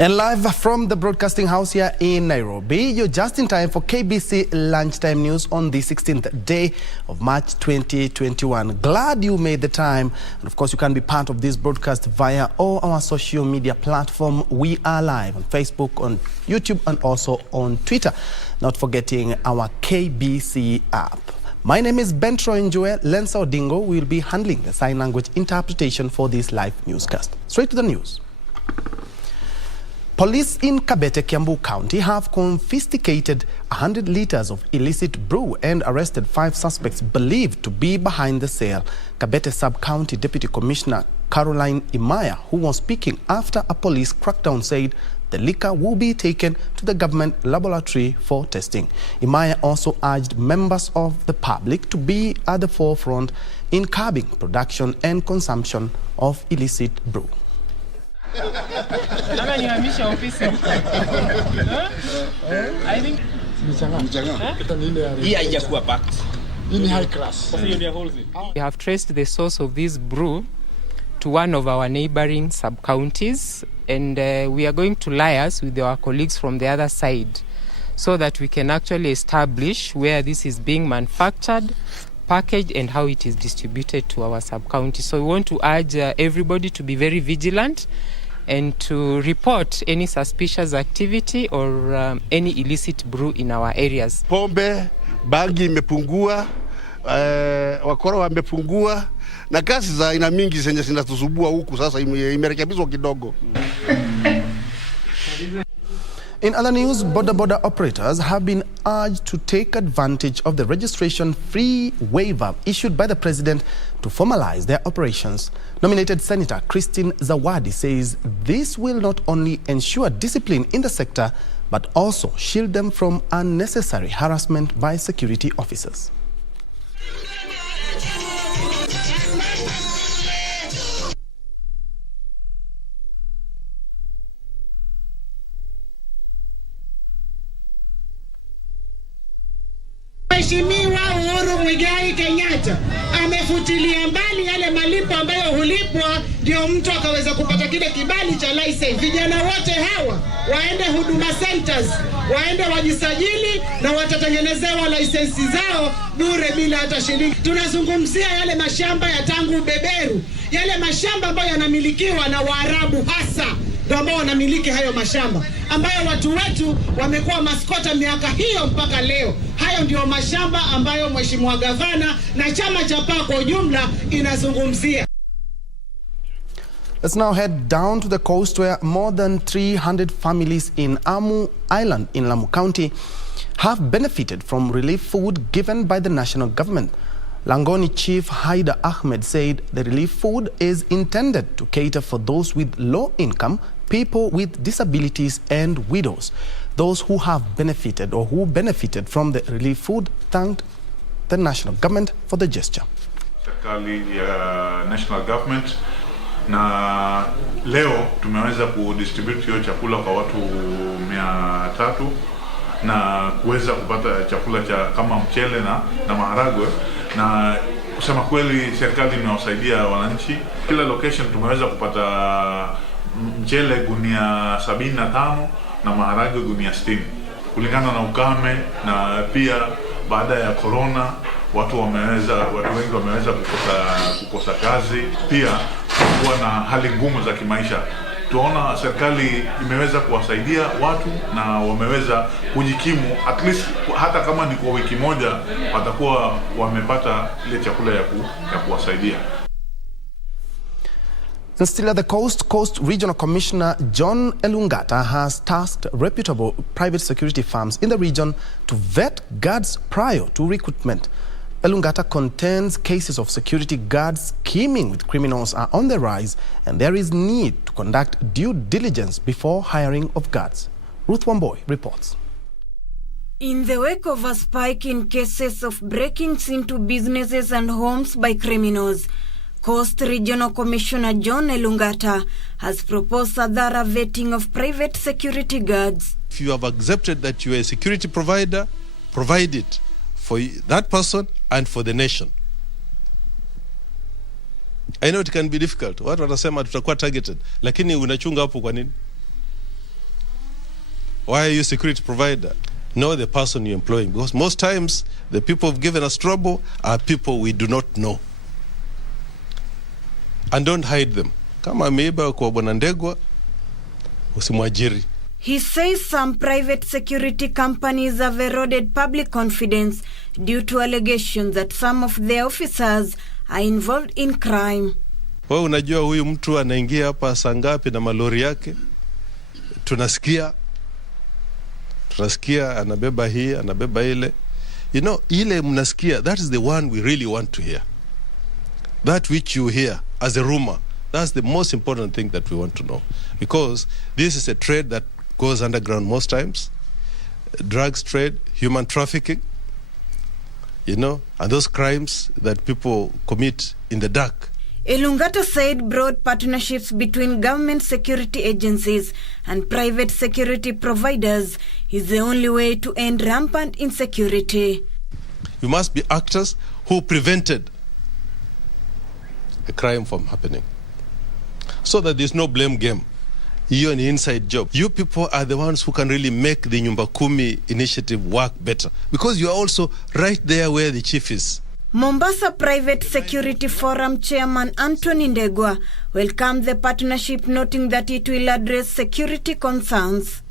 And live from the broadcasting house here in Nairobi, you're just in time for KBC Lunchtime News on the 16th day of March 2021. Glad you made the time. And of course, you can be part of this broadcast via all our social media platform. We are live on Facebook, on YouTube, and also on Twitter. Not forgetting our KBC app. My name is Njue. Lensa Odingo will be handling the sign language interpretation for this live newscast. Straight to the news. Police in Kabete, Kiambu County have confiscated 100 liters of illicit brew and arrested 5 suspects believed to be behind the sale. Kabete Sub-County Deputy Commissioner Caroline Imaya, who was speaking after a police crackdown, said the liquor will be taken to the government laboratory for testing. Imaya also urged members of the public to be at the forefront in curbing production and consumption of illicit brew. I think we have traced the source of this brew to one of our neighboring sub-counties, and we are going to liaise with our colleagues from the other side so that we can actually establish where this is being manufactured, packaged, and how it is distributed to our sub-county. So we want to urge everybody to be very vigilant and to report any suspicious activity or any illicit brew in our areas. Pombe, bangi imepungua, wakora wamepungua, na kasi za aina mingi zenye zinatuzubua huku sasa imerekebishwa kidogo. In other news, border operators have been urged to take advantage of the registration-free waiver issued by the president to formalize their operations. Nominated Senator Christine Zawadi says this will not only ensure discipline in the sector, but also shield them from unnecessary harassment by security officers. Mheshimiwa Uhuru Muigai Kenyatta amefutilia mbali yale malipo ambayo hulipwa ndio mtu akaweza kupata kile kibali cha license. Vijana wote hawa waende huduma centers, waende wajisajili na watatengenezewa license zao bure bila hata shilingi. Tunazungumzia yale mashamba ya tangu beberu, yale mashamba ambayo yanamilikiwa na Waarabu hasa ndio ambao wanamiliki hayo mashamba, ambayo watu wetu wamekuwa maskota miaka hiyo mpaka leo. Hayo ndio mashamba ambayo Mheshimiwa Gavana na chama cha PAA kwa ujumla inazungumzia. Let's now head down to the coast where more than 300 families in Amu Island in Lamu County have benefited from relief food given by the national government. Langoni Chief Haida Ahmed said the relief food is intended to cater for those with low income, people with disabilities, and widows. Those who have benefited or who benefited from the relief food thanked the national government for the gesture. Serikali ya national government na leo tumeweza kudistribute hiyo chakula kwa watu 300 na kuweza kupata chakula cha kama mchele na maharagwe, na kusema kweli serikali imewasaidia wananchi. Kila location tumeweza kupata mchele gunia 75 na maharagwe gunia 60 kulingana na ukame, na pia baada ya corona watu wengi wameweza kukosa kazi, pia kuwa na hali ngumu za kimaisha. Tuona serikali imeweza kuwasaidia watu na wameweza kujikimu, at least hata kama ni kwa wiki moja watakuwa wamepata ile chakula ya kuwasaidia. And still at the Coast Regional Commissioner John Elungata has tasked reputable private security firms in the region to vet guards prior to recruitment. Elungata contends cases of security guards scheming with criminals are on the rise, and there is need to conduct due diligence before hiring of guards. Ruth Wamboy reports. In the wake of a spike in cases of breakings into businesses and homes by criminals, Coast Regional Commissioner John Elungata has proposed a thorough vetting of private security guards. If you have accepted that you are a security provider, provide it for that person and for the nation. I know it can be difficult. Watu wanasema tutakuwa targeted, lakini unachunga hapo kwa nini? Why are you a security provider? Know the person you're employing, because most times the people who've given us trouble are people we do not know. And don't hide them. Kama ameiba kwa Bwana Ndegwa, usimwajiri. He says some private security companies have eroded public confidence due to allegations that some of their officers are involved in crime. Wewe unajua huyu mtu anaingia hapa saa ngapi na malori yake? Tunasikia anabeba hii, anabeba ile. You know, ile mnasikia, that is the one we really want to hear. That which you hear as a rumor, that's the most important thing that we want to know. Because this is a trade that goes underground most times. Drugs trade, human trafficking, you know, and those crimes that people commit in the dark. Elungata said broad partnerships between government security agencies and private security providers is the only way to end rampant insecurity. You must be actors who prevented a crime from happening, so that there's no blame game. You're an inside job. You people are the ones who can really make the Nyumba Kumi initiative work better, because you are also right there where the chief is. Mombasa Private Security Forum Chairman Anthony Ndegwa welcomed the partnership, noting that it will address security concerns.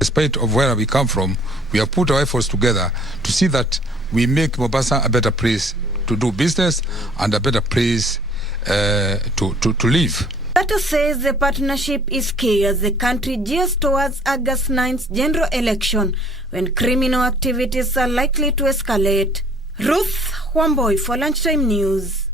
Despite of where we come from, we have put our efforts together to see that we make Mombasa a better place to do business and a better place to live. Tato says the partnership is key as the country gears towards August 9th general election, when criminal activities are likely to escalate. Ruth Wamboy for Lunchtime News.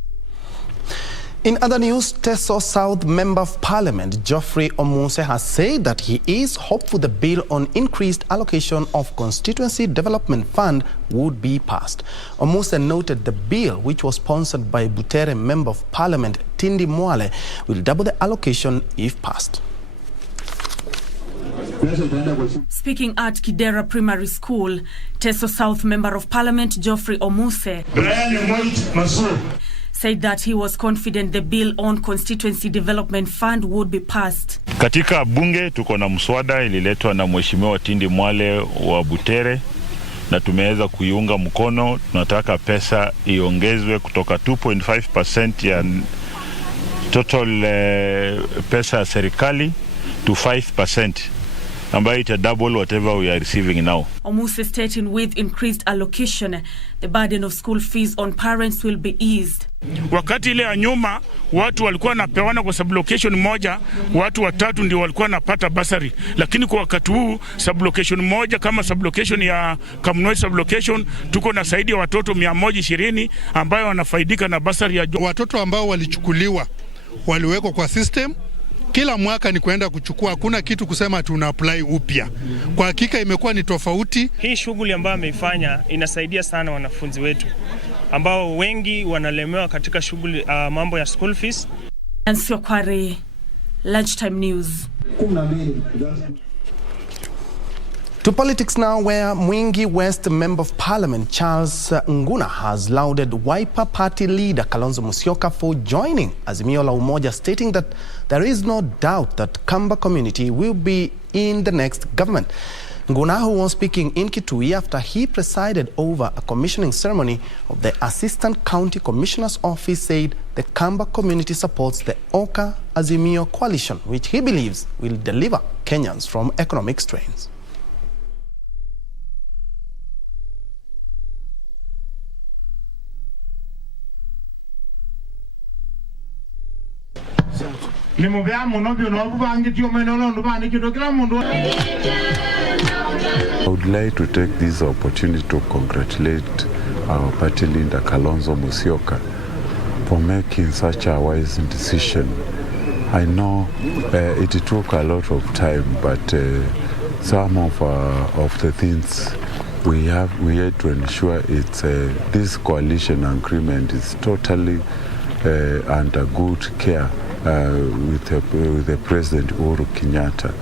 In other news, Teso South Member of Parliament Geoffrey Omuse has said that he is hopeful the bill on increased allocation of Constituency Development Fund would be passed. Omuse noted the bill, which was sponsored by Butere Member of Parliament Tindi Mwale, will double the allocation if passed. Speaking at Kidera Primary School, Teso South Member of Parliament Geoffrey Omuse said that he was confident the bill on Constituency Development Fund would be passed. Katika bunge tuko na mswada ililetwa na Mheshimiwa Tindi Mwale wa Butere na tumeweza kuiunga mkono. Tunataka pesa iongezwe kutoka 2.5% ya total pesa ya serikali to 5%. ambayo ita double whatever we are receiving now. Omuse stating with increased allocation, the burden of school fees on parents will be eased. Wakati ile ya nyuma watu walikuwa napewana kwa sublocation moja, watu watatu ndio walikuwa napata basari, lakini kwa wakati huu sublocation moja kama sublocation ya Kamnoi sublocation tuko na zaidi ya watoto 120 ambayo wanafaidika na basari ya watoto ambao walichukuliwa waliwekwa kwa system. Kila mwaka ni kuenda kuchukua, hakuna kitu kusema tuna apply upya. Kwa hakika imekuwa ni tofauti. Hii shughuli ambayo ameifanya inasaidia sana wanafunzi wetu ambao wengi wanalemewa katika shughuli mambo ya school fees. Ansio Kware, Lunchtime News. To politics now, where Mwingi West Member of Parliament Charles Nguna has lauded Wiper Party leader Kalonzo Musyoka for joining Azimio la Umoja, stating that there is no doubt that Kamba community will be in the next government. Nguna, who was speaking in Kitui after he presided over a commissioning ceremony of the Assistant County Commissioner's Office, said the Kamba community supports the Oka Azimio coalition, which he believes will deliver Kenyans from economic strains. I would like to take this opportunity to congratulate our party leader Kalonzo Musyoka for making such a wise decision. I know it took a lot of time, but some of the things we had to ensure it's this coalition agreement is totally under good care with the President Uhuru Kenyatta.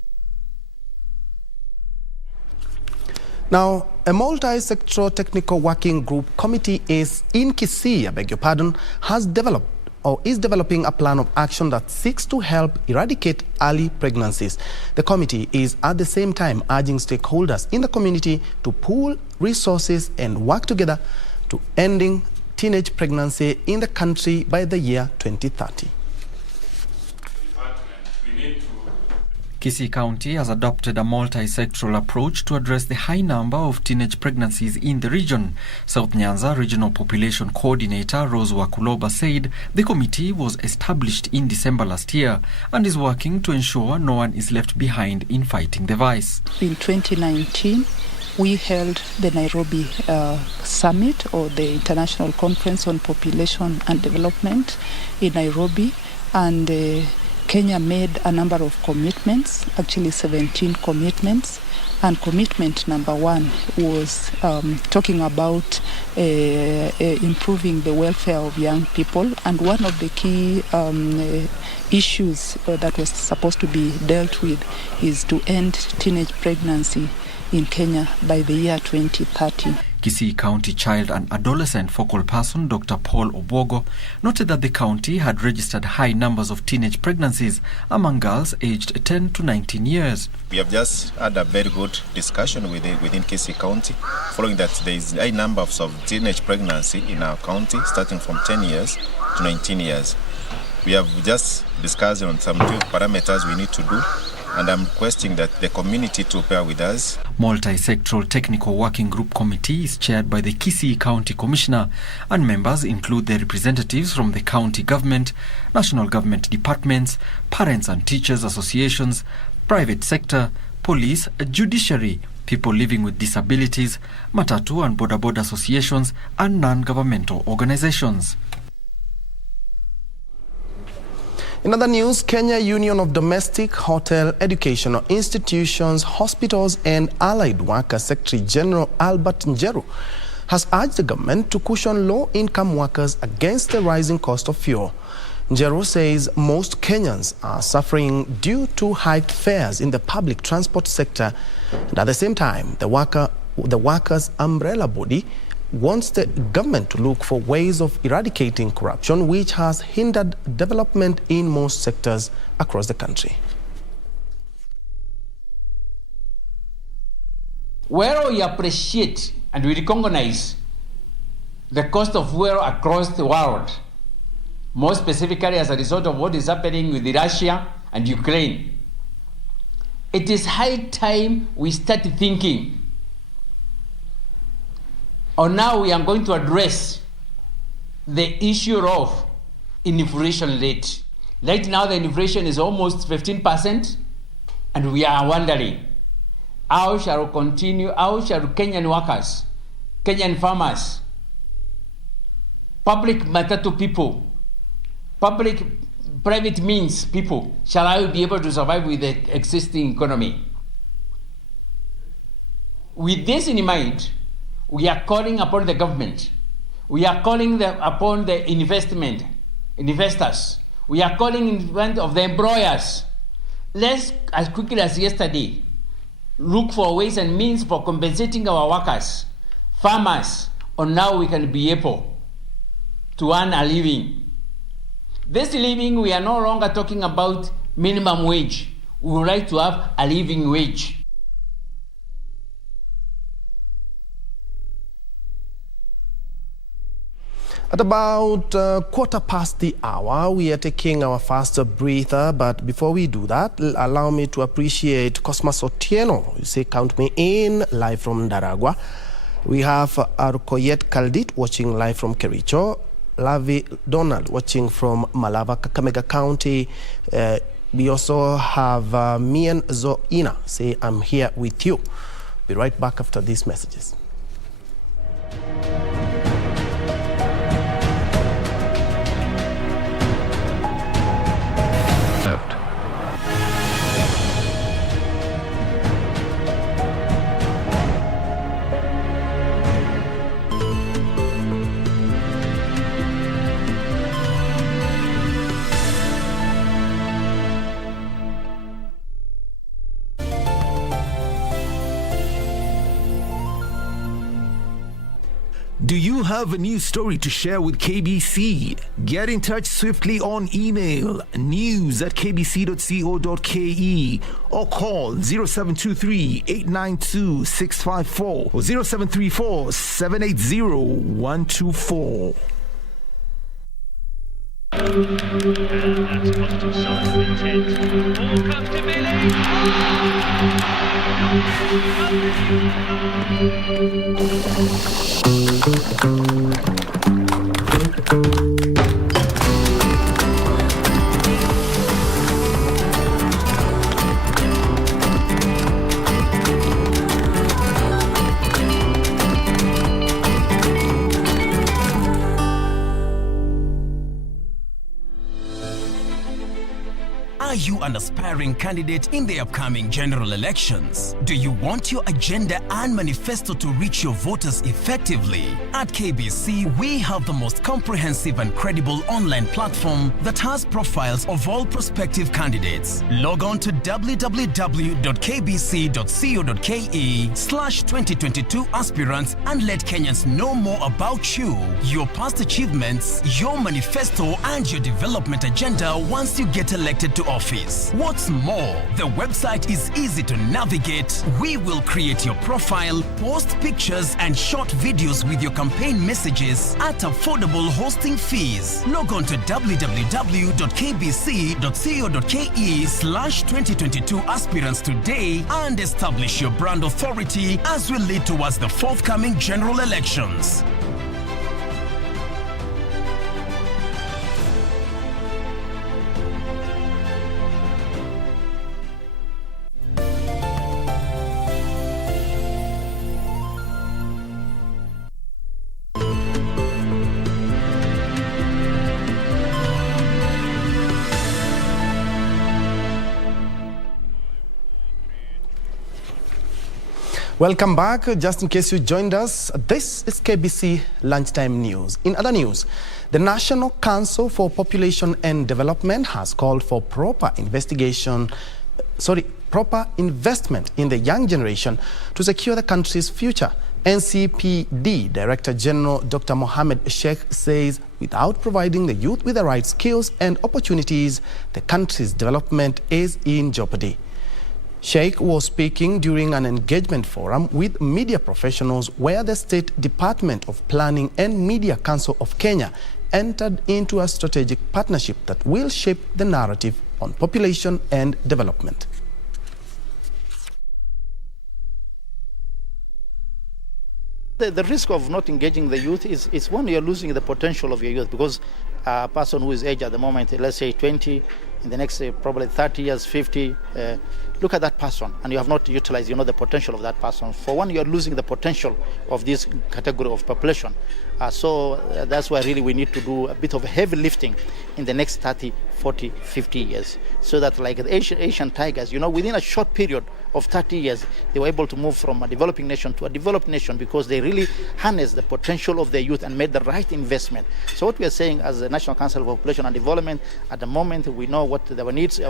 Now, a multi-sectoral technical working group committee is in Kisii, has developed is developing a plan of action that seeks to help eradicate early pregnancies. The committee is at the same time urging stakeholders in the community to pool resources and work together to ending teenage pregnancy in the country by the year 2030. Kisii County has adopted a multi-sectoral approach to address the high number of teenage pregnancies in the region. South Nyanza Regional Population Coordinator Rose Wakuloba said the committee was established in December last year and is working to ensure no one is left behind in fighting the vice. In 2019, we held the Nairobi Summit, or the International Conference on Population and Development in Nairobi, and Kenya made a number of commitments, actually 17 commitments, and commitment number 1 was talking about improving the welfare of young people, and one of the key issues that was supposed to be dealt with is to end teenage pregnancy in Kenya by the year 2030. Kisii County Child and Adolescent Focal Person Dr. Paul Obwogo noted that the county had registered high numbers of teenage pregnancies among girls aged 10 to 19 years. We have just had a very good discussion within Kisii County, following that there is a high number of teenage pregnancy in our county, starting from 10 years to 19 years. We have just discussed on some 2 parameters we need to do, and I'm requesting that the community to bear with us. Multi-sectoral Technical Working Group Committee is chaired by the Kisii County Commissioner, and members include the representatives from the county government, national government departments, parents and teachers associations, private sector, police, judiciary, people living with disabilities, matatu and boda associations, and non-governmental organizations. In other news, Kenya Union of Domestic, Hotel, Educational Institutions, Hospitals and Allied Workers Secretary General Albert Njue has urged the government to cushion low-income workers against the rising cost of fuel. Njue says most Kenyans are suffering due to hiked fares in the public transport sector, and at the same time, the workers' umbrella body wants the government to look for ways of eradicating corruption, which has hindered development in most sectors across the country. Where we appreciate and we recognize the cost of fuel across the world, more specifically as a result of what is happening with Russia and Ukraine, it is high time we start thinking. Or now we are going to address the issue of inflation rate. Right now the inflation is almost 15%, and we are wondering, how shall we continue, how shall Kenyan workers, Kenyan farmers, public matatu people, private means people, shall I be able to survive with the existing economy? With this in mind, we are calling upon the government. We are calling upon the investors. We are calling in front of the employers. Let's, as quickly as yesterday, look for ways and means for compensating our workers, farmers, on how we can be able to earn a living. This living, we are no longer talking about minimum wage. We would like to have a living wage. At about 1:15, we are taking our first breather, but before we do that, allow me to appreciate Cosmas Otieno. You say, count me in, live from Daragwa. We have Arkoyet Kaldit watching live from Kericho, Lavi Donald watching from Malava, Kakamega County. We also have Mian Zoina say, I'm here with you. Be right back after these messages. Do you have a news story to share with KBC? Get in touch swiftly on email news@kbc.co.ke or call 0723-892-654 or 0734-780-124. Are you an aspiring candidate in the upcoming general elections? Do you want your agenda and manifesto to reach your voters effectively? At KBC, we have the most comprehensive and credible online platform that has profiles of all prospective candidates. Log on to www.kbc.co.ke/2022 aspirants and let Kenyans know more about you, your past achievements, your manifesto, and your development agenda once you get elected to office. What's more, the website is easy to navigate. We will create your profile, post pictures and short videos with your campaign messages at affordable hosting fees. Log on to www.kbc.co.ke/2022 aspirants today and establish your brand authority as we lead towards the forthcoming general elections. Welcome back. Just in case you joined us, this is KBC Lunchtime News. In other news, the National Council for Population and Development has called for proper investment in the young generation to secure the country's future. NCPD Director General Dr. Mohamed Sheikh says without providing the youth with the right skills and opportunities, the country's development is in jeopardy. Sheikh was speaking during an engagement forum with media professionals where the State Department of Planning and Media Council of Kenya entered into a strategic partnership that will shape the narrative on population and development. The risk of not engaging the youth is when you're losing the potential of your youth, because a person who is aged at the moment, let's say 20, in the next probably 30 years, 50, look at that person and you have not utilized, the potential of that person. For one, you're losing the potential of this category of population. So that's why really we need to do a bit of heavy lifting in the next 30, 40, 50 years. So that like the Asian tigers, within a short period of 30 years, they were able to move from a developing nation to a developed nation because they really harnessed the potential of their youth and made the right investment. So what we are saying as the National Council for Population and Development, at the moment we know what our needs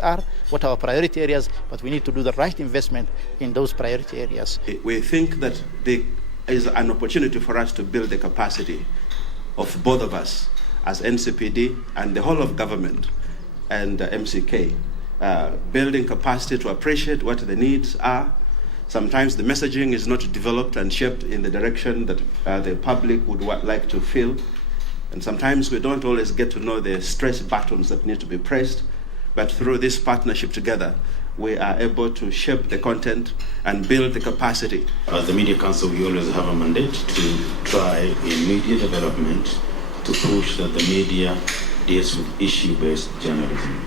are, what our priority areas, but we need to do the right investment in those priority areas. We think that there is an opportunity for us to build the capacity of both of us as NCPD and the whole of government and MCK, building capacity to appreciate what the needs are. Sometimes the messaging is not developed and shaped in the direction that the public would like to feel. And sometimes we don't always get to know the stress buttons that need to be pressed. But through this partnership together, we are able to shape the content and build the capacity. As the Media Council, we always have a mandate to try in media development to push that the media deals with issue-based journalism.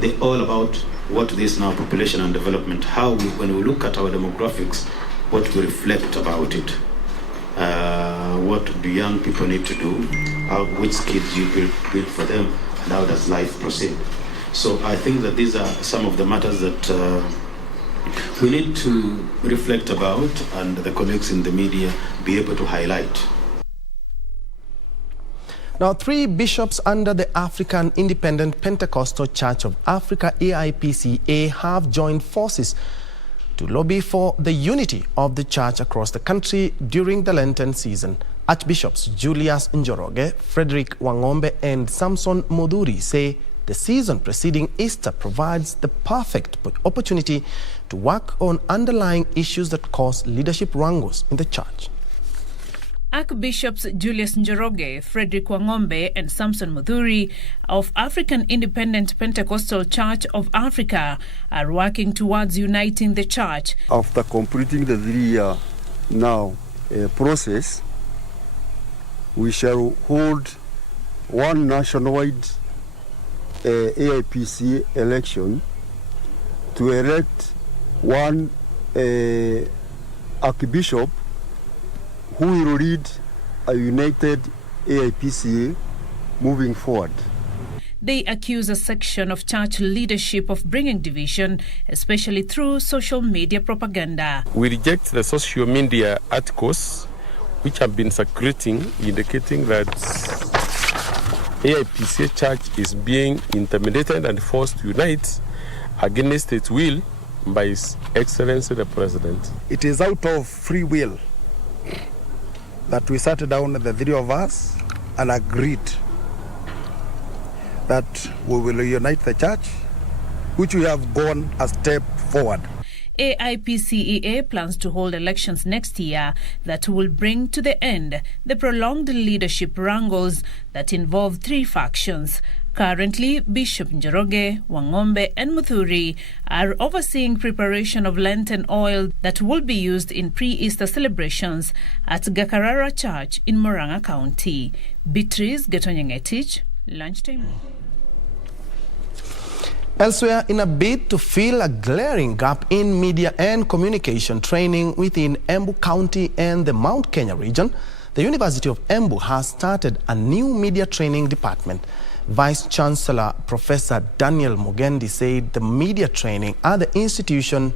They're all about what this now population and development, how we, when we look at our demographics, what we reflect about it. What do young people need to do? Which skills you build for them, and how does life proceed? So I think that these are some of the matters that we need to reflect about, and the colleagues in the media be able to highlight. Now, 3 bishops under the African Independent Pentecostal Church of Africa, AIPCA, have joined forces to lobby for the unity of the church across the country during the Lenten season. Archbishops Julius Njoroge, Frederick Wangombe and Samson Moduri say the season preceding Easter provides the perfect opportunity to work on underlying issues that cause leadership wrangles in the church. Archbishops Julius Njoroge, Frederick Wangombe and Samson Moduri of African Independent Pentecostal Church of Africa are working towards uniting the church. After completing the 3-year now process, we shall hold one nationwide AIPC election to elect one archbishop who will lead a united AIPCA moving forward. They accuse a section of church leadership of bringing division, especially through social media propaganda. We reject the social media articles which have been circulating indicating that AIPCA Church is being intimidated and forced to unite against its will by His Excellency the President. It is out of free will that we sat down, the 3 of us, and agreed that we will unite the church, which we have gone a step forward. AIPCEA plans to hold elections next year that will bring to the end the prolonged leadership wrangles that involve 3 factions. Currently, Bishop Njoroge, Wangombe and Muthuri are overseeing preparation of Lenten oil that will be used in pre-Easter celebrations at Gakarara Church in Murang'a County. Beatrice Getonyengetich, Lunchtime. Elsewhere, in a bid to fill a glaring gap in media and communication training within Embu County and the Mount Kenya region, the University of Embu has started a new media training department. Vice Chancellor Professor Daniel Mugendi said the media training at the institution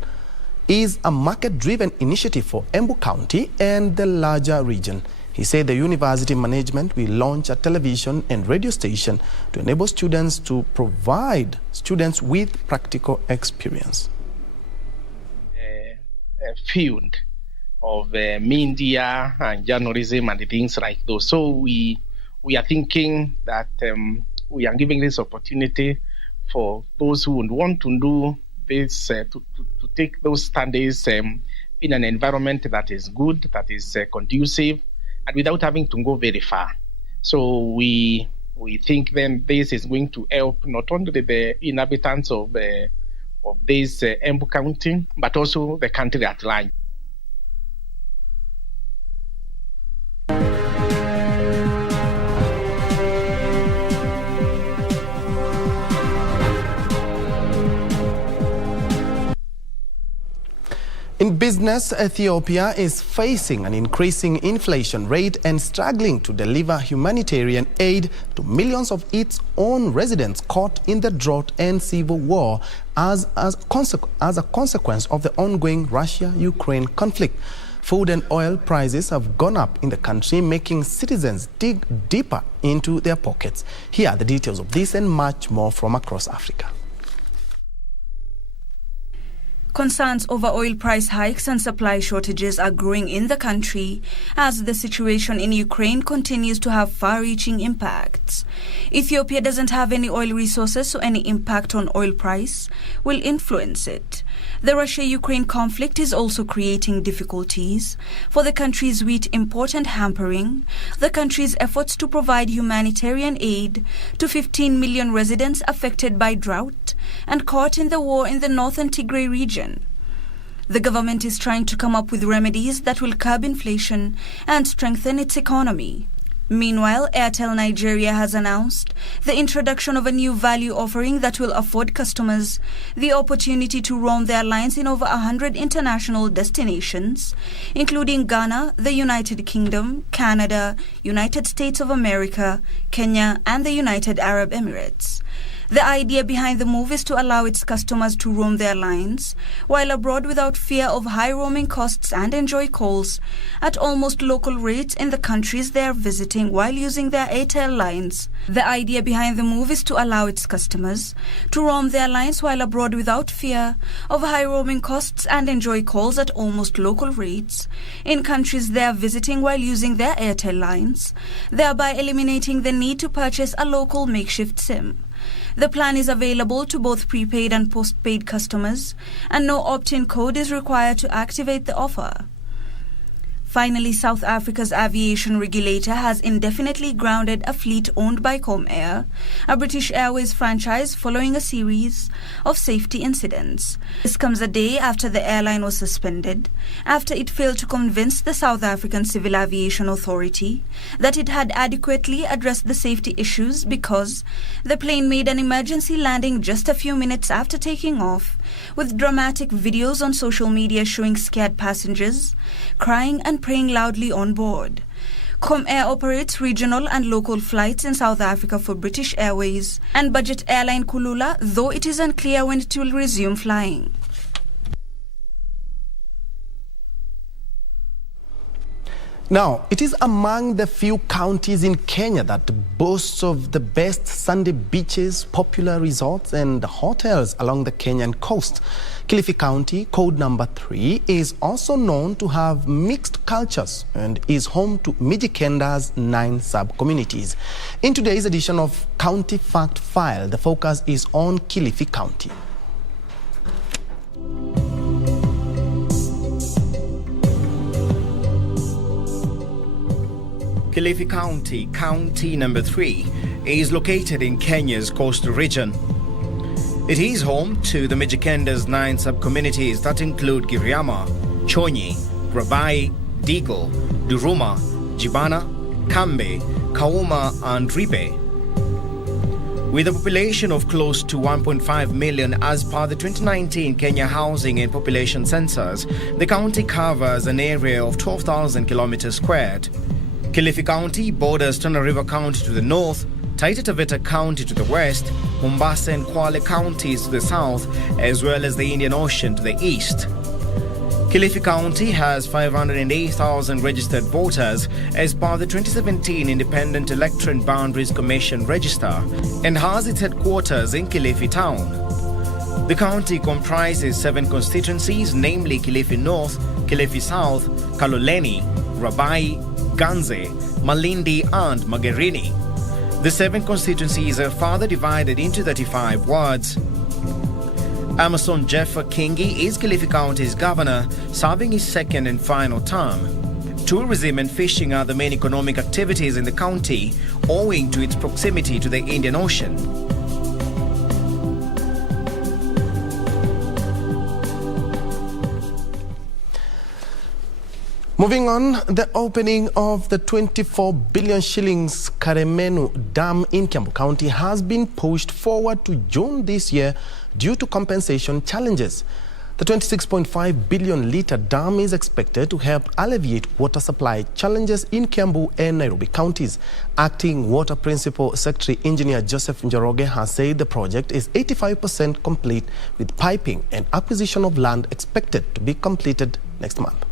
is a market-driven initiative for Embu County and the larger region. He said the university management will launch a television and radio station to enable students to provide students with practical experience. Field of media and journalism and things like those. So we are thinking that we are giving this opportunity for those who would want to do this, to take those studies in an environment that is good, that is conducive, and without having to go very far. So we think then this is going to help not only the inhabitants of this Embu County, but also the country at large. In business, Ethiopia is facing an increasing inflation rate and struggling to deliver humanitarian aid to millions of its own residents caught in the drought and civil war as a consequence of the ongoing Russia-Ukraine conflict. Food and oil prices have gone up in the country, making citizens dig deeper into their pockets. Here are the details of this and much more from across Africa. Concerns over oil price hikes and supply shortages are growing in the country as the situation in Ukraine continues to have far-reaching impacts. Ethiopia doesn't have any oil resources, so any impact on oil price will influence it. The Russia-Ukraine conflict is also creating difficulties for the country's wheat import and hampering the country's efforts to provide humanitarian aid to 15 million residents affected by drought and caught in the war in the northern Tigray region. The government is trying to come up with remedies that will curb inflation and strengthen its economy. Meanwhile, Airtel Nigeria has announced the introduction of a new value offering that will afford customers the opportunity to roam their lines in over 100 international destinations, including Ghana, the United Kingdom, Canada, United States of America, Kenya, and the United Arab Emirates. The idea behind the move is to allow its customers to roam their lines while abroad without fear of high roaming costs and enjoy calls at almost local rates in the countries they are visiting while using their Airtel lines. The idea behind the move is to allow its customers to roam their lines while abroad without fear of high roaming costs and enjoy calls at almost local rates in countries they are visiting while using their Airtel lines, thereby eliminating the need to purchase a local makeshift SIM. The plan is available to both prepaid and postpaid customers, and no opt-in code is required to activate the offer. Finally, South Africa's aviation regulator has indefinitely grounded a fleet owned by Comair, a British Airways franchise, following a series of safety incidents. This comes a day after the airline was suspended, after it failed to convince the South African Civil Aviation Authority that it had adequately addressed the safety issues because the plane made an emergency landing just a few minutes after taking off, with dramatic videos on social media showing scared passengers crying and praying loudly on board. Comair operates regional and local flights in South Africa for British Airways and budget airline Kulula, though it is unclear when it will resume flying. Now, it is among the few counties in Kenya that boasts of the best sandy beaches, popular resorts and hotels along the Kenyan coast. Kilifi County, code number 3, is also known to have mixed cultures and is home to Mijikenda's 9 sub-communities. In today's edition of County Fact File, the focus is on Kilifi County. Kilifi County, county number 3, is located in Kenya's coastal region. It is home to the Mijikenda's 9 sub-communities that include Giriama, Chonyi, Rabai, Digo, Duruma, Jibana, Kambe, Kauma and Ribe. With a population of close to 1.5 million as per the 2019 Kenya Housing and Population Census, the county covers an area of 12,000 kilometers squared. Kilifi County borders Tana River County to the north, Taita Taveta County to the west, Mombasa and Kwale counties to the south, as well as the Indian Ocean to the east. Kilifi County has 508,000 registered voters as per the 2017 Independent Electorate Boundaries Commission register and has its headquarters in Kilifi town. The county comprises 7 constituencies, namely Kilifi North, Kilifi South, Kaloleni, Rabai, Ganze, Malindi and Magarini. The 7 constituencies are further divided into 35 wards. Amason Jeffa Kingi is Kilifi County's governor, serving his second and final term. Tourism and fishing are the main economic activities in the county, owing to its proximity to the Indian Ocean. Moving on, the opening of the 24 billion shillings KAREMENU Dam in Kiambu County has been pushed forward to June this year due to compensation challenges. The 26.5 billion litre dam is expected to help alleviate water supply challenges in Kiambu and Nairobi counties. Acting Water Principal Secretary Engineer Joseph Njoroge has said the project is 85% complete, with piping and acquisition of land expected to be completed next month.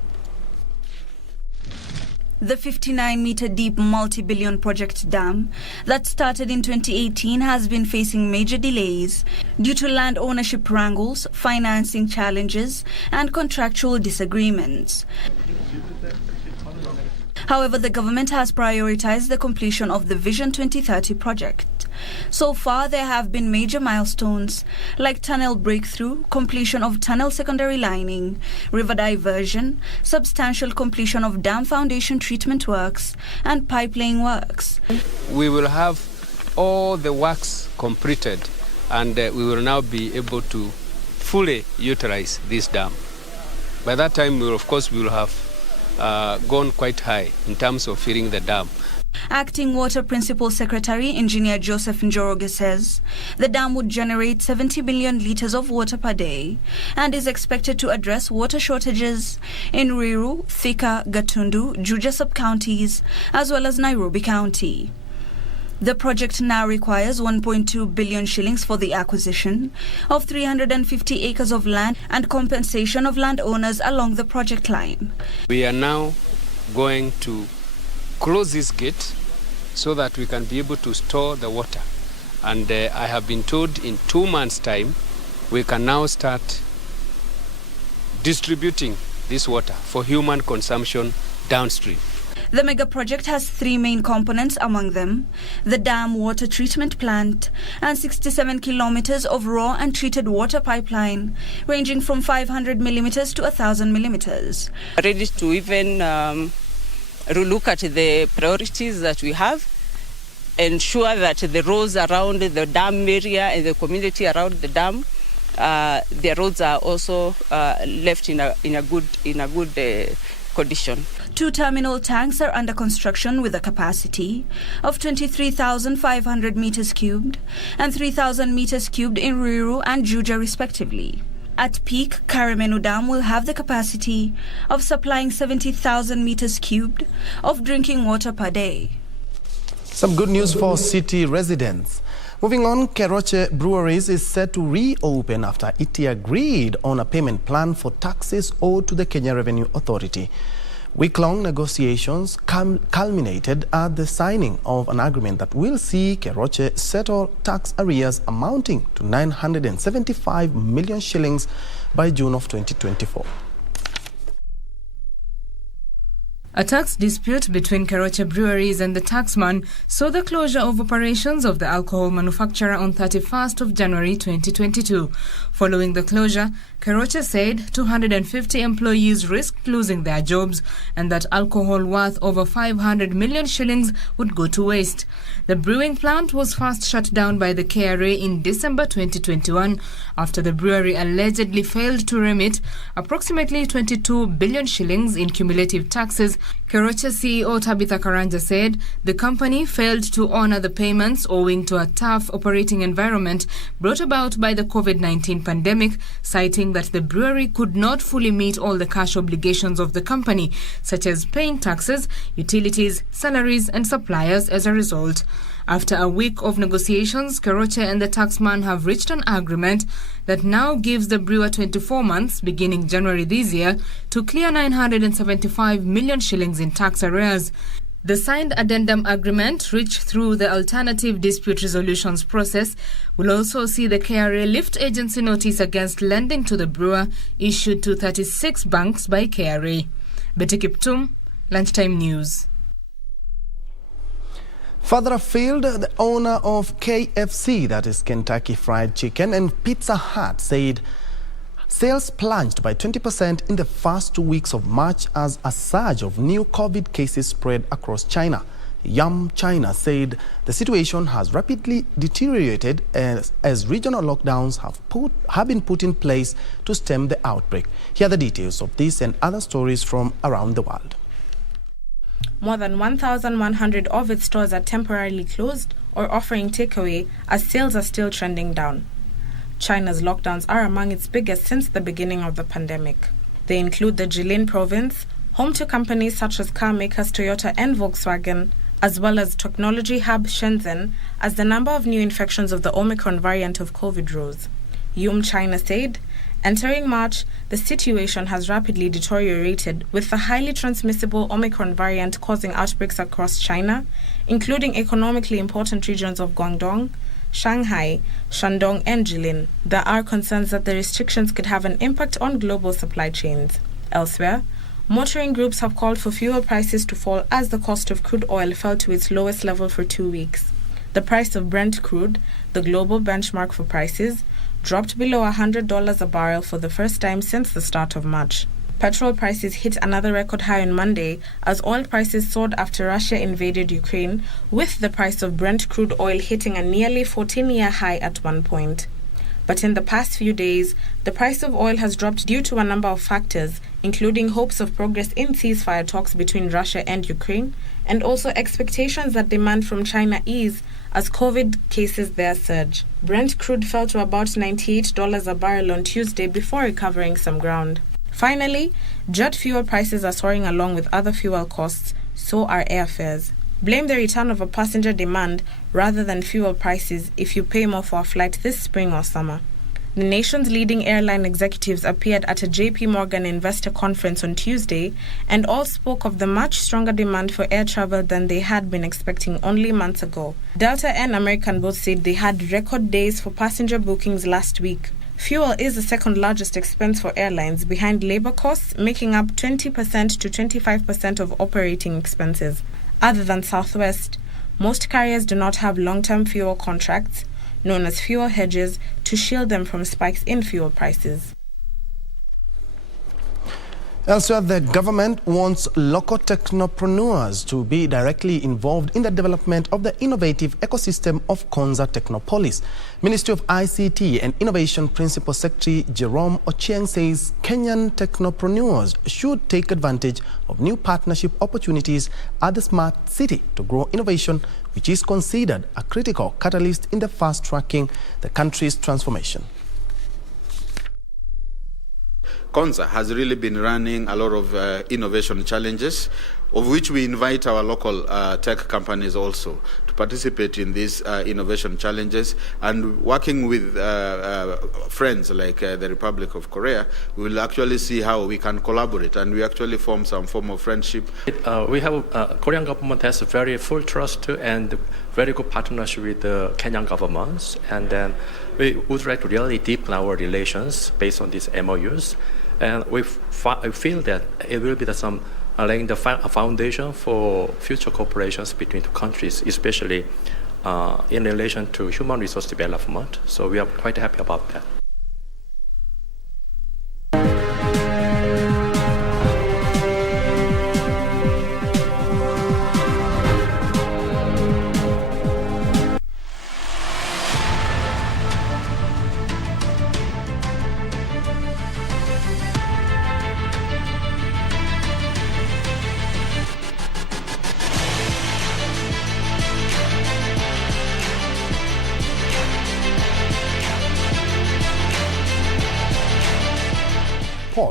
The 59-meter deep multi-billion project dam that started in 2018 has been facing major delays due to land ownership wrangles, financing challenges and contractual disagreements. However, the government has prioritized the completion of the Vision 2030 project. So far, there have been major milestones like tunnel breakthrough, completion of tunnel secondary lining, river diversion, substantial completion of dam foundation treatment works, and pipeline works. We will have all the works completed, and we will now be able to fully utilize this dam. By that time, we will have gone quite high in terms of filling the dam. Acting Water Principal Secretary Engineer Joseph Njoroge says the dam would generate 70 billion litres of water per day and is expected to address water shortages in Ruiru, Thika, Gatundu, Juja sub-counties as well as Nairobi County. The project now requires 1.2 billion shillings for the acquisition of 350 acres of land and compensation of landowners along the project line. We are now going to close this gate so that we can be able to store the water. And I have been told in 2 months' time, we can now start distributing this water for human consumption downstream. The mega project has 3 main components, among them the dam water treatment plant and 67 kilometers of raw and treated water pipeline ranging from 500 millimeters to 1,000 millimeters. Ready to even look at the priorities that we have, ensure that the roads around the dam area and the community around the dam, the roads are also left in a good condition. 2 terminal tanks are under construction with a capacity of 23,500 meters cubed and 3,000 meters cubed in Ruiru and Njue respectively. At peak, KAREMENU Dam will have the capacity of supplying 70,000 meters cubed of drinking water per day. Some good news for city residents. Moving on, Keroche Breweries is set to reopen after it agreed on a payment plan for taxes owed to the Kenya Revenue Authority. Week-long negotiations culminated at the signing of an agreement that will see Keroche settle tax arrears amounting to 975 million shillings by June of 2024. A tax dispute between Keroche Breweries and the taxman saw the closure of operations of the alcohol manufacturer on 31st of January 2022. Following the closure, Keroche said 250 employees risked losing their jobs and that alcohol worth over 500 million shillings would go to waste. The brewing plant was first shut down by the KRA in December 2021 after the brewery allegedly failed to remit approximately 22 billion shillings in cumulative taxes. Keroche CEO Tabitha Karanja said the company failed to honor the payments owing to a tough operating environment brought about by the COVID-19 pandemic, citing that the brewery could not fully meet all the cash obligations of the company, such as paying taxes, utilities, salaries and suppliers as a result. After a week of negotiations, Keroche and the taxman have reached an agreement that now gives the brewer 24 months, beginning January this year, to clear 975 million shillings in tax arrears. The signed addendum agreement, reached through the alternative dispute resolutions process, will also see the KRA lift agency notice against lending to the brewer issued to 36 banks by KRA. Betty Kiptum, Lunchtime News. Further afield, the owner of KFC, that is Kentucky Fried Chicken, and Pizza Hut said sales plunged by 20% in the first 2 weeks of March as a surge of new COVID cases spread across China. Yum China said the situation has rapidly deteriorated as regional lockdowns have been put in place to stem the outbreak. Here are the details of this and other stories from around the world. More than 1,100 of its stores are temporarily closed or offering takeaway as sales are still trending down. China's lockdowns are among its biggest since the beginning of the pandemic. They include the Jilin province, home to companies such as car makers Toyota and Volkswagen, as well as technology hub Shenzhen, as the number of new infections of the Omicron variant of COVID rose. Yum China said, entering March, the situation has rapidly deteriorated, with the highly transmissible Omicron variant causing outbreaks across China, including economically important regions of Guangdong, Shanghai, Shandong and Jilin. There are concerns that the restrictions could have an impact on global supply chains. Elsewhere, motoring groups have called for fuel prices to fall as the cost of crude oil fell to its lowest level for 2 weeks. The price of Brent crude, the global benchmark for prices, dropped below $100 a barrel for the first time since the start of March. Petrol prices hit another record high on Monday as oil prices soared after Russia invaded Ukraine, with the price of Brent crude oil hitting a nearly 14-year high at one point. But in the past few days, the price of oil has dropped due to a number of factors, including hopes of progress in ceasefire talks between Russia and Ukraine, and also expectations that demand from China ease as COVID cases there surge. Brent crude fell to about $98 a barrel on Tuesday before recovering some ground. Finally, jet fuel prices are soaring along with other fuel costs, so are airfares. blame the return of a passenger demand rather than fuel prices if you pay more for a flight this spring or summer. The nation's leading airline executives appeared at a JP Morgan investor conference on Tuesday and all spoke of the much stronger demand for air travel than they had been expecting only months ago. Delta and American both said they had record days for passenger bookings last week. Fuel is the second largest expense for airlines, behind labor costs, making up 20% to 25% of operating expenses. Other than Southwest, most carriers do not have long-term fuel contracts, known as fuel hedges, to shield them from spikes in fuel prices. Elsewhere, the government wants local technopreneurs to be directly involved in the development of the innovative ecosystem of Konza Technopolis. Ministry of ICT and Innovation Principal Secretary Jerome Ochieng says Kenyan technopreneurs should take advantage of new partnership opportunities at the smart city to grow innovation, which is considered a critical catalyst in the fast-tracking the country's transformation. Konza has really been running a lot of innovation challenges, of which we invite our local tech companies also to participate in these innovation challenges. And working with friends like the Republic of Korea, we will actually see how we can collaborate, and we actually form some form of friendship. We have Korean government has a very full trust and very good partnership with the Kenyan governments, and then we would like to really deepen our relations based on these MOUs. And we feel that it will be laying the foundation for future cooperations between two countries, especially in relation to human resource development. So we are quite happy about that.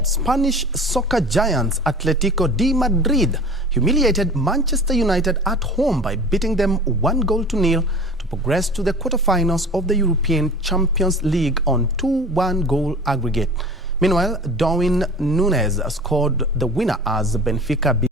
Spanish soccer giants Atletico de Madrid humiliated Manchester United at home by beating them 1-0 to progress to the quarterfinals of the European Champions League on 2-1 goal aggregate. Meanwhile, Darwin Núñez scored the winner as Benfica beat